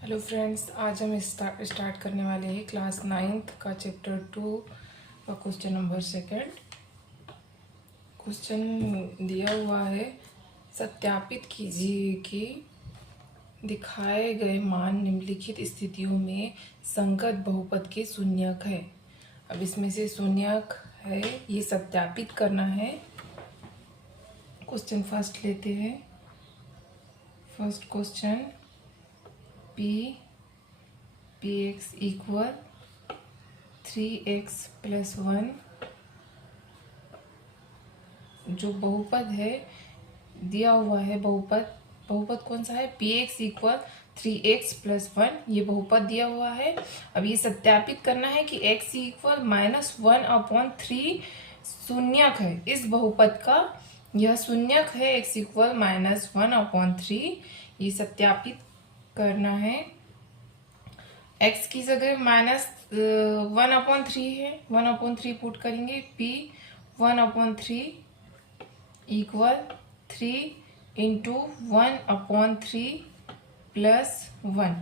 Hello friends, आज हम start करने वाले हैं क्लास 9th का चैप्टर 2 का क्वेश्चन नंबर 2। क्वेश्चन दिया हुआ है, सत्यापित कीजिए कि दिखाए गए मान निम्नलिखित स्थितियों में संगत बहुपद के शून्यक है। अब इसमें से शून्यक है, ये सत्यापित करना है। क्वेश्चन फर्स्ट लेते हैं। First question, P x equal 3x + 1 जो बहुपद है दिया हुआ है। बहुपद कौन सा है? पी एक्स इक्वल 3x + 1, ये बहुपद दिया हुआ है। अब ये सत्यापित करना है कि x इक्वल -1/3 शून्यक है इस बहुपद का। यह शून्यक है, x इक्वल -1/3। ये सत्यापित करना है। x की जगह -1/3 है, 1/3 पुट करेंगे। p 1/3 equal 3 into 1/3 plus 1।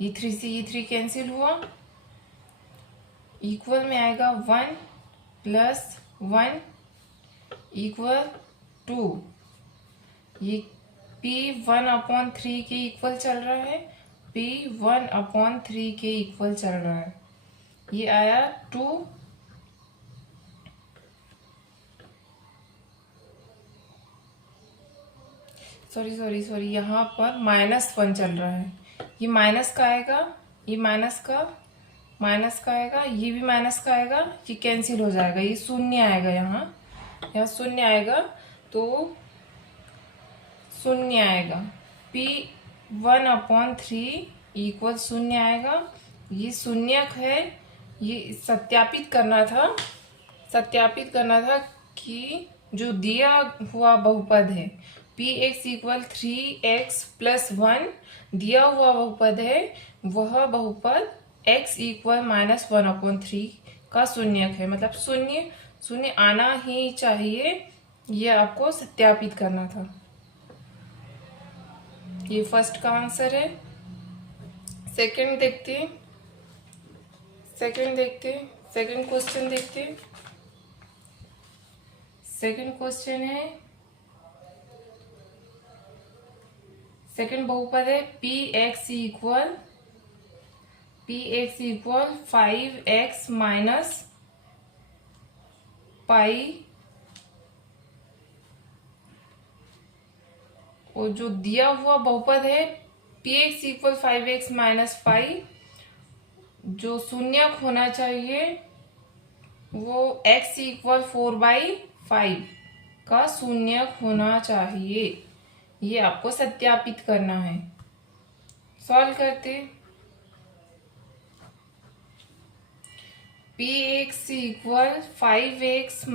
ये 3 से ये 3 कैंसिल हुआ, इक्वल में आएगा 1 प्लस 1 इक्वल 2। ये p 1/3 के इक्वल चल रहा है, p 1/3 के इक्वल चल रहा है। ये आया 2। सॉरी, यहाँ पर -1 चल रहा है। ये माइनस का आएगा, ये माइनस का आएगा, ये भी माइनस का आएगा, ये कैंसिल हो जाएगा, ये शून्य आएगा। यहाँ शून्य आएगा, तो शून्य आएगा। p 1/3 इक्वल शून्य आएगा। ये शून्यक है। ये सत्यापित करना था कि जो दिया हुआ बहुपद है पी एक्स इक्वल 3x + 1 दिया हुआ बहुपद है, वह बहुपद x इक्वल -1/3 का शून्यक है। मतलब शून्य आना ही चाहिए, यह आपको सत्यापित करना था। ये फर्स्ट का आंसर है। सेकंड क्वेश्चन देखते। सेकंड क्वेश्चन है, सेकंड बहुपद है पी एक्स इक्वल 5x - पाई। और जो दिया हुआ बहुपद है पी एक्स इक्वल 5x - पाई, जो शून्यक होना चाहिए वो x इक्वल 4/5 का शून्यक होना चाहिए। ये आपको सत्यापित करना है। सॉल्व करते। पी एक्स इक्वल 5x -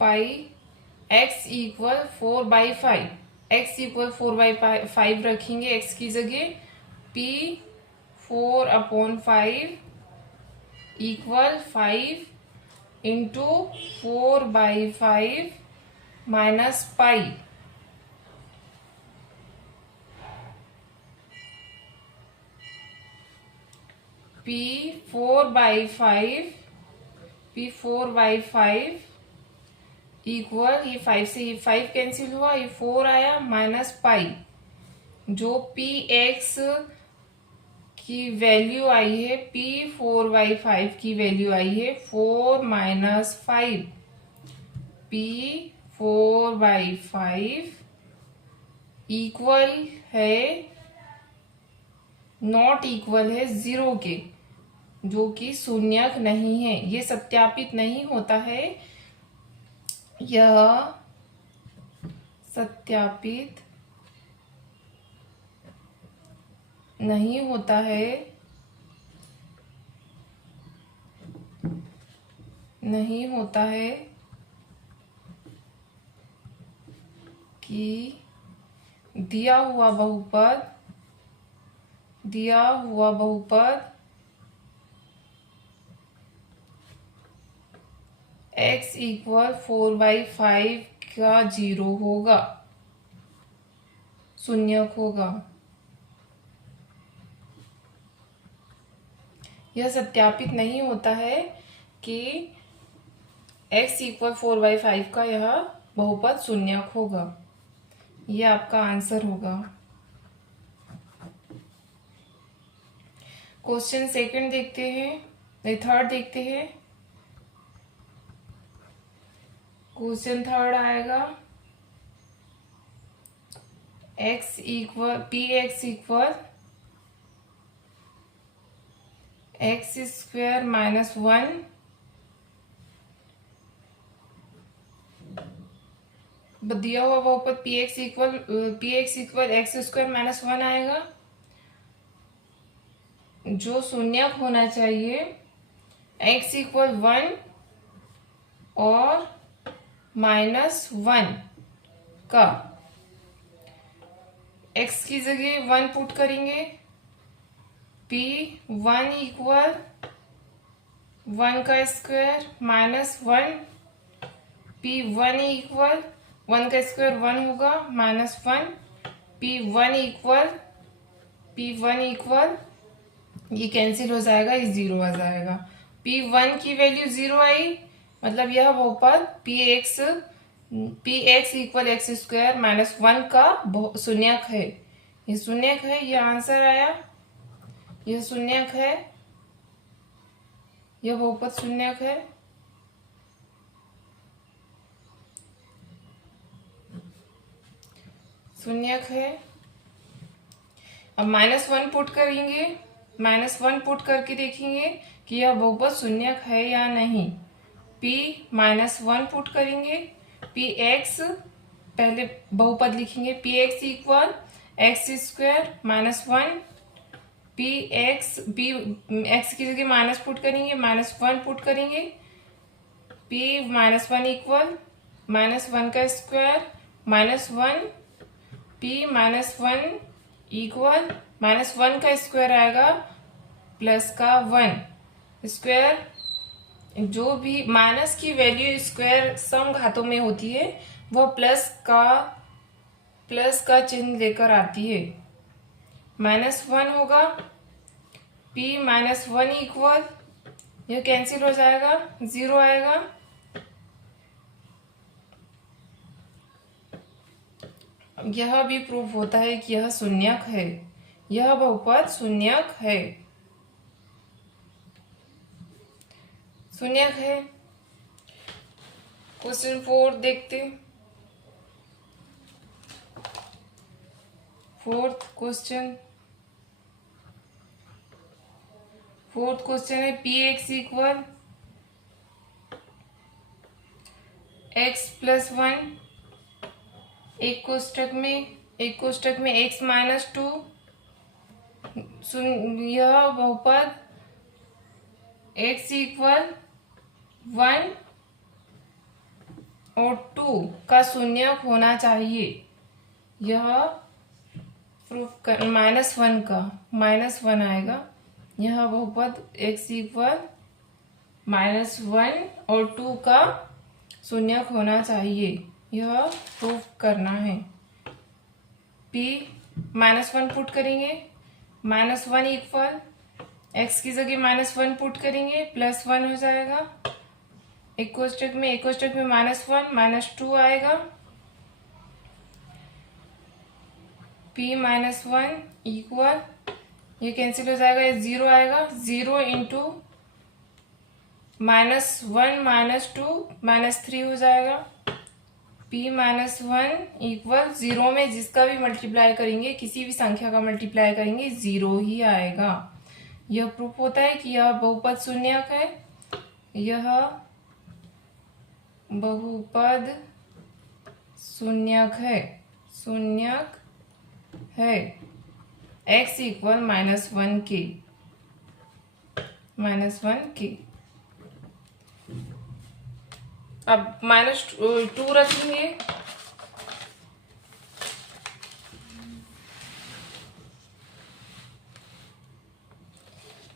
पाई x इक्वल 4/5। x इक्वल 4/5 रखेंगे x की जगह। p 4/5 equal 5 into 4/5 minus pi. p 4/5 equal, ये 5 से ये 5 कैंसिल हुआ, ये 4 आया माइनस पाई। जो पी एक्स की वैल्यू आई है, p 4/5 की वैल्यू आई है 4 - 5। p 4/5 इक्वल है, नॉट इक्वल है 0 के, जो कि शून्यक नहीं है। ये सत्यापित नहीं होता है, यह सत्यापित नहीं होता है, कि दिया हुआ बहुपद x इक्वल 4/5 का 0 होगा। शून्यक होगा। यह सत्यापित नहीं होता है कि x इक्वल 4/5 का यह बहुपद शून्यक होगा। यह आपका आंसर होगा। क्वेश्चन सेकंड देखते हैं, थर्ड देखते हैं। क्वेश्चन थर्ड आएगा px equal x square minus 1 दिया हुआ बहुपद px equal x square minus 1 आएगा, जो शून्यक होना चाहिए x इक्वल 1 और -1 का। x की जगह 1 पुट करेंगे, p1 इक्वल 1 का स्क्वायर माइनस 1, p1 इक्वल 1 का स्क्वायर 1 होगा -1, p1 इक्वल ये कैंसिल हो जाएगा, ये 0 आ जाएगा। p1 की वैल्यू 0 आई, मतलब यह बहुपद px equal x square minus 1 का शून्यक है। ये शून्यक है, ये आंसर आया। यह शून्यक है, यह बहुपद शून्यक है। शून्यक है। अब -1 पुट करेंगे, -1 पुट करके देखेंगे कि यह बहुपद शून्यक है या नहीं। -1 पुट करेंगे, px पहले बहुपद लिखेंगे, px equal x square minus 1, x की जगह माइनस पुट करेंगे, -1 पुट करेंगे, -1 इक्वल -1 का स्क्वायर -1, -1 इक्वल -1 का स्क्वायर आएगा प्लस का 1 स्क्वायर। जो भी माइनस की वैल्यू स्क्वायर सम घातों में होती है वह प्लस का चिन्ह लेकर आती है। -1 होगा, p-1 इक्वल यह कैंसिल हो जाएगा, 0 आएगा। यह भी प्रूफ होता है कि यह शून्यक है, यह बहुपद शून्यक है, शून्यक है। क्वेश्चन 4 देखते, फोर्थ क्वेश्चन है px इक्वल x प्लस 1, एक कोष्टक में x माइनस 2। यह बहुपद x इक्वल 1 और 2 का शून्यक होना चाहिए। यह प्रूफ कर, -1 आएगा। यह बहुपद x इक्वल -1 और 2 का शून्यक होना चाहिए, यह प्रूफ करना है। -1 पुट करेंगे, -1 इक्वल x की जगह -1 पुट करेंगे, +1 हो जाएगा। एक कोष्टक में -1 -2 आएगा, p-1 इक्वल ये कैंसिल हो जाएगा, ये 0 आएगा। 0 इंटू -1 -2 -3 हो जाएगा। p-1 इक्वल 0 में जिसका भी मल्टीप्लाई करेंगे, किसी भी संख्या का मल्टीप्लाई करेंगे, 0 ही आएगा। यह प्रूफ होता है कि यह बहुपद शून्यक है, यह बहुपद शून्यक है। x इक्वल -1 के। अब -2 रखेंगे,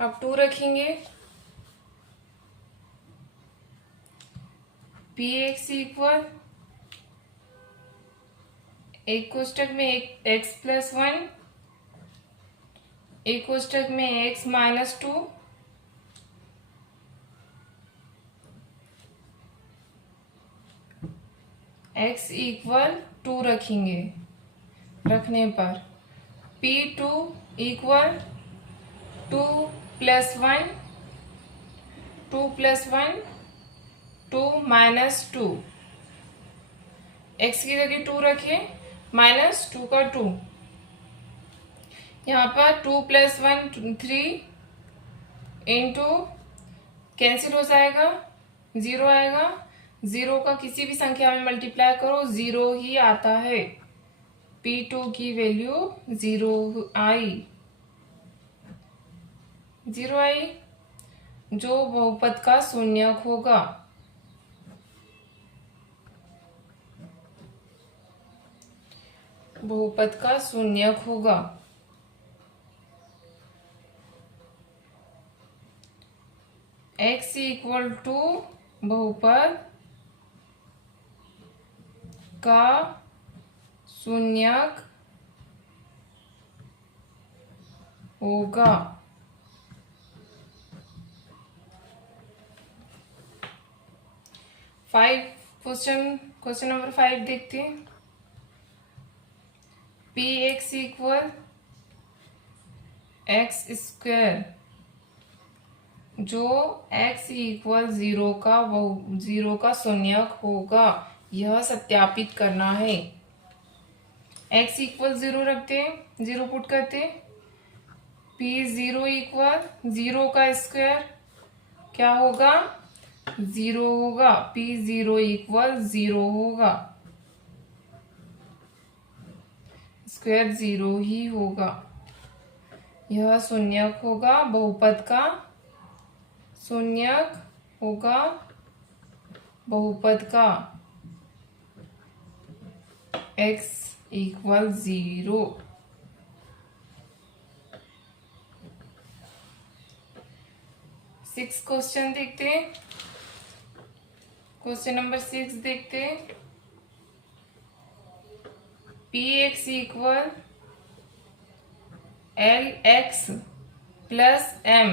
अब 2 रखेंगे, px इक्वल एक कोष्टक में एक एक्स प्लस वन, एक कोष्टक में x minus two, x equal to रखेंगे। रखने पर P2 equal to plus one, two plus one, two minus two, x की जगह टू रखिए, माइनस टू का टू, यहाँ पर to plus one three, into cancel हो जाएगा, जीरो आएगा। जीरो का किसी भी संख्या में मल्टीप्लाई करो जीरो ही आता है। P2 की वैल्यू जीरो आई, जीरो आई, जो बहुपद का शून्यक होगा। बहुपद का शून्यक होगा। x इक्वल टू बहुपद का शून्यक होगा। क्वेश्चन नंबर 5 देखते हैं। Px इक्वल एक्स स्क्वायर, जो x इक्वल जीरो का शून्यक होगा, यह सत्यापित करना है। x इक्वल जीरो रखते हैं, जीरो पुट करते हैं। P0 इक्वल जीरो का स्क्वायर क्या होगा, जीरो होगा। P0 इक्वल जीरो होगा, स्क्वायर जीरो ही होगा। यह शून्यक होगा, बहुपद का शून्यक होगा, बहुपद का x equal zero. Six question देखते हैं। क्वेश्चन नंबर 6 देखते हैं। Px equal Lx plus m,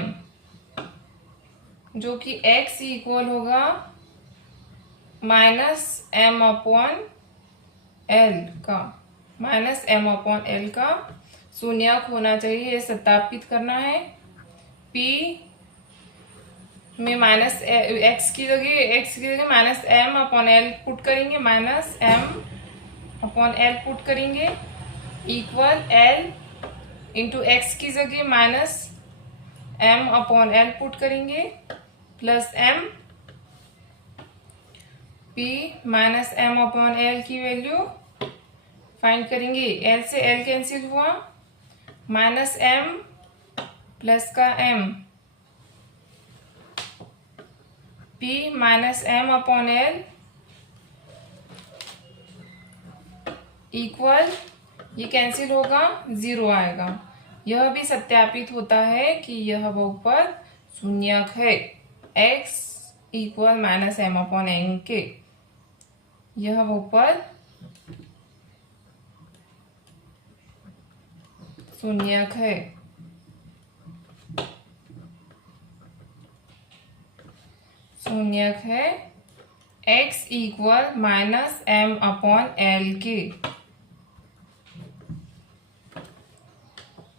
जो कि x इक्वल होगा माइनस m अपॉन l का, माइनस m अपॉन l का शून्यक होना चाहिए, ये सत्यापित करना है। P में माइनस x की जगह minus m upon l put करेंगे, minus m upon l put करेंगे, इक्वल l इंटू एक्स की जगह minus m upon l put करेंगे, plus m। P minus m upon l की वैल्यू फाइंड करेंगे। l से l कैंसिल हुआ, minus m plus का m। P minus m upon l equal, ये cancel होगा, जीरो आएगा। यह भी सत्यापित होता है कि यह बहुपद शून्यक है, x equal minus m upon n के। यह बहुपद शून्यक है। शून्यक है x equal minus m upon l के।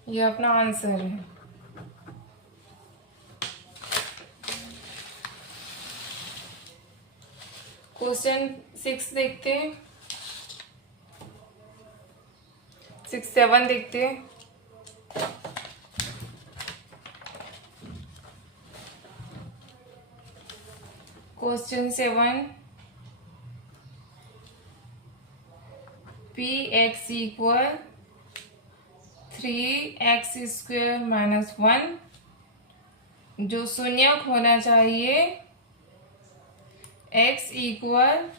यह अपना आंसर है। क्वेश्चन 6 देखते हैं। 7 देखते हैं। Question 7, Px equal 3x square minus 1, जो शून्यक होना चाहिए, x equal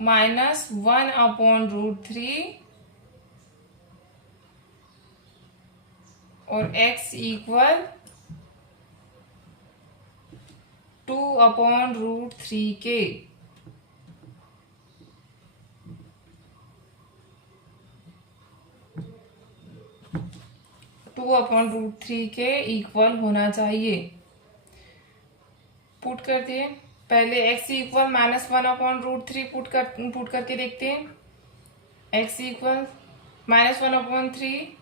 minus 1 upon root 3 और x इक्वल 2 अपॉन रूट 3 के। 2/√3 के इक्वल होना चाहिए। पुट करते हैं। पहले x इक्वल -1/√3 पुट करके देखते हैं। x इक्वल -1/3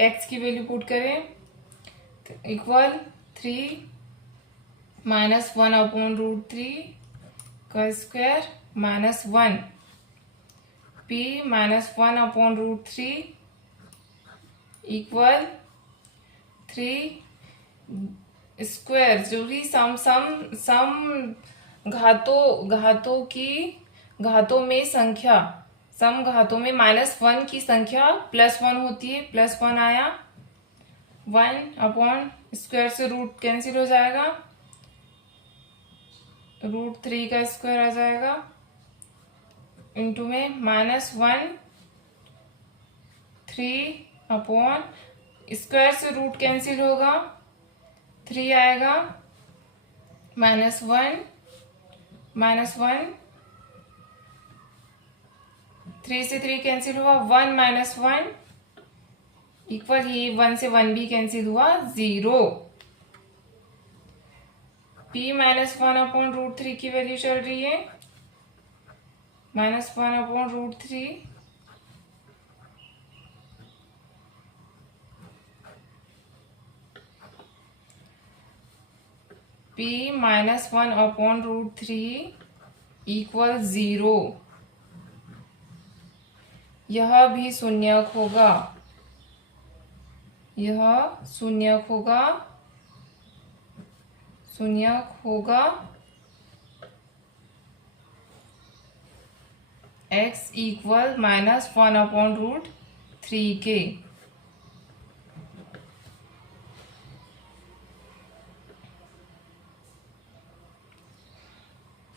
x की वैल्यू पुट करें इक्वल 3 -1/√3 का स्क्वायर -1 p -1/√3 इक्वल 3 स्क्वायर। जरूरी सम घातों में संख्या, सम घातों में -1 की संख्या +1 होती है। +1 आया, 1/स्क्वायर से रूट कैंसिल हो जाएगा, √3 का स्क्वायर आ जाएगा, इंटू में -1 3 स्क्वायर से रूट कैंसिल होगा, 3 आएगा, -1 3 से 3 कैंसिल हुआ, 1 -1 इक्वल, ये 1 से 1 भी कैंसिल हुआ, 0। p -1/√3 की वैल्यू चल रही है -1/√3 p -1/√3 इक्वल 0। यह भी शून्यक होगा, यह शून्यक होगा x इक्वल -1/√3 के।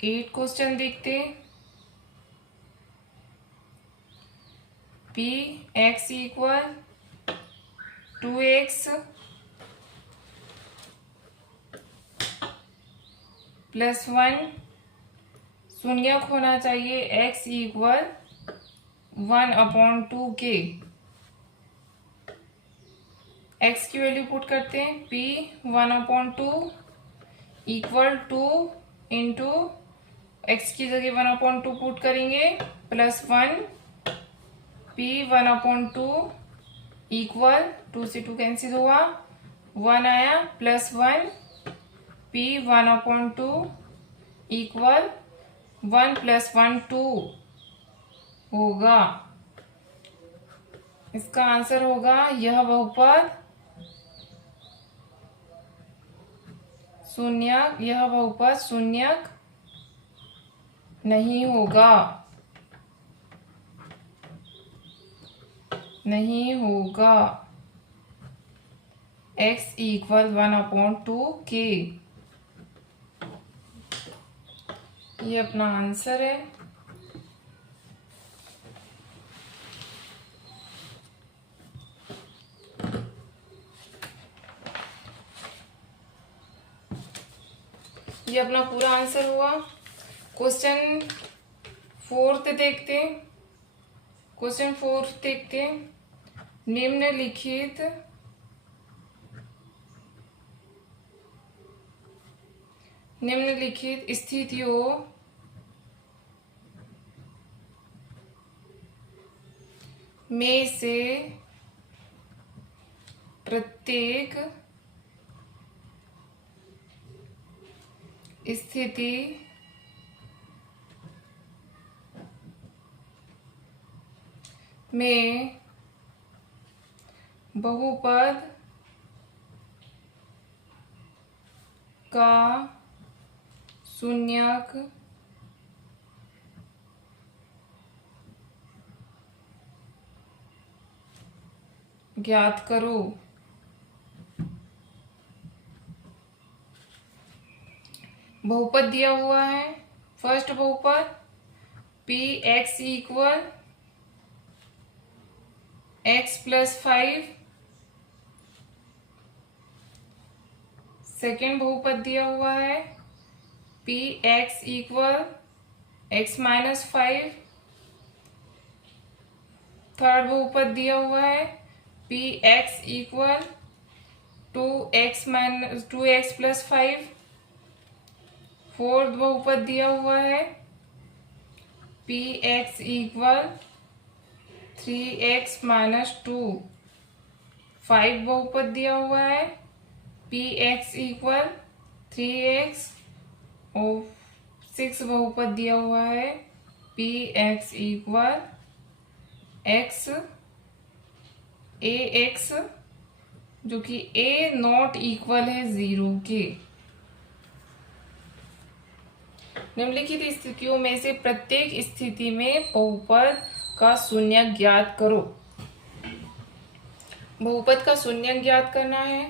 एट क्वेश्चन देखते हैं। p x इक्वल 2x + 1 शून्यक होना चाहिए, x इक्वल 1/2 के। x की वैल्यू पुट करते हैं, p 1/2 इक्वल 2 इंटू x की जगह 1/2 पुट करेंगे, +1 p 1/2 इक्वल 2 से 2 कैंसिल हुआ, 1 आया, +1 p 1/2 इक्वल 1 + 1 2 होगा। इसका आंसर होगा, यह बहुपद शून्यक नहीं होगा, x इक्वल 1/2 के। ये अपना आंसर है। ये अपना पूरा आंसर हुआ। क्वेश्चन 4 देखते हैं। क्वेश्चन 4 देखते हैं। निम्नलिखित स्थितियों में से प्रत्येक स्थिति में बहुपद का शून्यक ज्ञात करो। बहुपद दिया हुआ है। फर्स्ट बहुपद p x equal x + 5। Second बहुपद दिया हुआ है p x equal x - 5। Third बहुपद दिया हुआ है P x equal 2x plus 5। Fourth बहुपद दिया हुआ है P x equal 3x minus 2। 5 बहुपद दिया हुआ है पी एक्स इक्वल 3x और 6 बहुपद दिया हुआ है पी एक्स इक्वल x ए एक्स जो कि a नॉट इक्वल है 0 के। निम्नलिखित स्थितियों में से प्रत्येक स्थिति में बहुपद का शून्य ज्ञात करो। बहुपद का शून्य ज्ञात करना है